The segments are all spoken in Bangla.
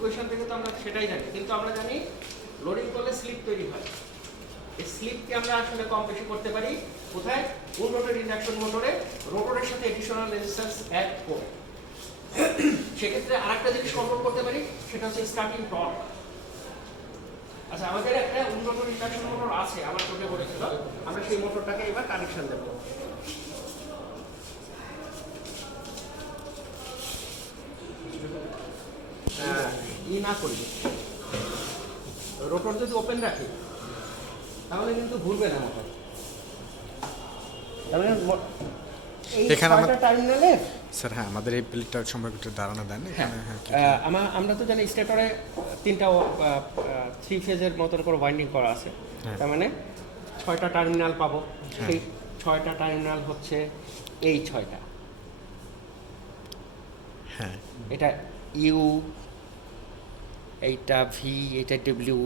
ইকুয়েশন থেকে তো আমরা সেটাই জানি, কিন্তু আমরা জানি লোডিং করলে স্লিপ তৈরি হয়। এই স্লিপকে আমরা আসলে কম বেশি করতে পারি কোথায়? ফুল রোটেড ইন্ডাকশন মোটরে রোটরের সাথে এডিশনাল রেজিস্ট্যান্স অ্যাড করে। সেক্ষেত্রে আরেকটা জিনিস কন্ট্রোল করতে পারি, সেটা হচ্ছে স্টার্টিং টর্ক। আচ্ছা, আমাদের একটা উন্নত ইন্ডাকশন মোটর আছে, আমার চোখে পড়েছিল। আমরা সেই মোটরটাকে এবার কানেকশন দেব। না করি, রোটর যদি ওপেন রাখি তাহলে কিন্তু ঘুরবে না মোটর। তাহলে এখানে টার্মিনালে স্যার, হ্যাঁ, আমাদের এই প্লেটটা সম্পর্কে একটু ধারণা দেন। আমরা তো জানি স্টেটরে 3টা 3 ফেজের মতন করে ওয়াইন্ডিং করা আছে। তার মানে 6টা টার্মিনাল পাবো। সেই 6টা টার্মিনাল হচ্ছে এই 6টা। হ্যাঁ, এটা ইউ, এইটা ভি, এটা ডব্লিউ।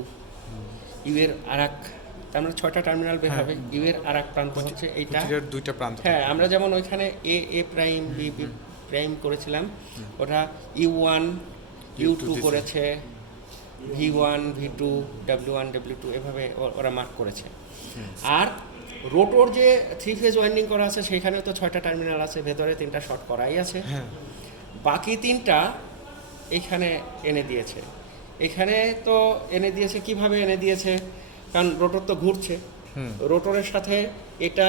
ইউ এর আরেক, তার মানে 6টা টার্মিনাল বের হবে। ইউ এর আরেক প্রান্ত হচ্ছে এইটা, 2টা প্রান্ত। হ্যাঁ, আমরা যেমন ওইখানে এ এ প্রাইম বি বি প্রাইম করেছিলাম, ওটা ইউ1 ইউ2 করেছে, ভি1 ভি2 ডব্লিউ1 ডব্লিউ2 এভাবে ওরা মার্ক করেছে। আর রোটর যে 3 ফেজ ওয়াইন্ডিং করা আছে সেখানেও তো 6টা টার্মিনাল আছে, ভেতরে 3টা শর্ট করাই আছে। বাকি 3টা এখানে এনে দিয়েছে। এখানে তো এনে দিয়েছে, কিভাবে এনে দিয়েছে? কারণ রোটর তো ঘুরছে, রোটরের সাথে এটা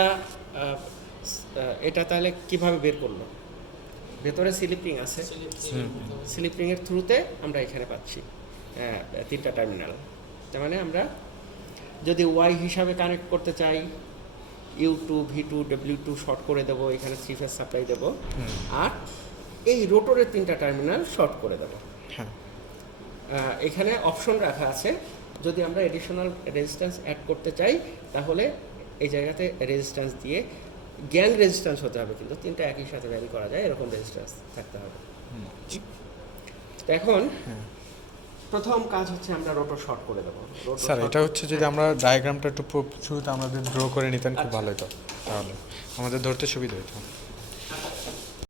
এটা তাহলে কিভাবে বের করলো? ভেতরে স্লিপিং আছে, স্লিপিংয়ের থ্রুতে আমরা এখানে পাচ্ছি 3টা টার্মিনাল। তার মানে আমরা যদি ওয়াই হিসাবে কানেক্ট করতে চাই, ইউ2 ভি2 ডব্লিউ2 শর্ট করে দেবো, এখানে 3 ফেজ সাপ্লাই দেবো, আর এই রোটরের 3টা টার্মিনাল শর্ট করে দেবো। এখানে অপশন রাখা আছে, যদি আমরা এডিশনাল রেজিস্ট্যান্স অ্যাড করতে চাই তাহলে এই জায়গাতে রেজিস্ট্যান্স দিয়ে, গ্যাং রেজিস্ট্যান্স হতে হবে, কিন্তু 3টা একই সাথে ভ্যারি করা যায় এরকম রেজিস্ট্যান্স থাকতে হবে। এখন প্রথম কাজ হচ্ছে আমরা রোটর শর্ট করে দেবো। স্যার, এটা হচ্ছে যদি আমরা ডায়াগ্রামটা একটু শুরুতে আমাদের ড্র করে নিতেন খুব ভালো হতো, তাহলে আমাদের ধরতে সুবিধা হতো।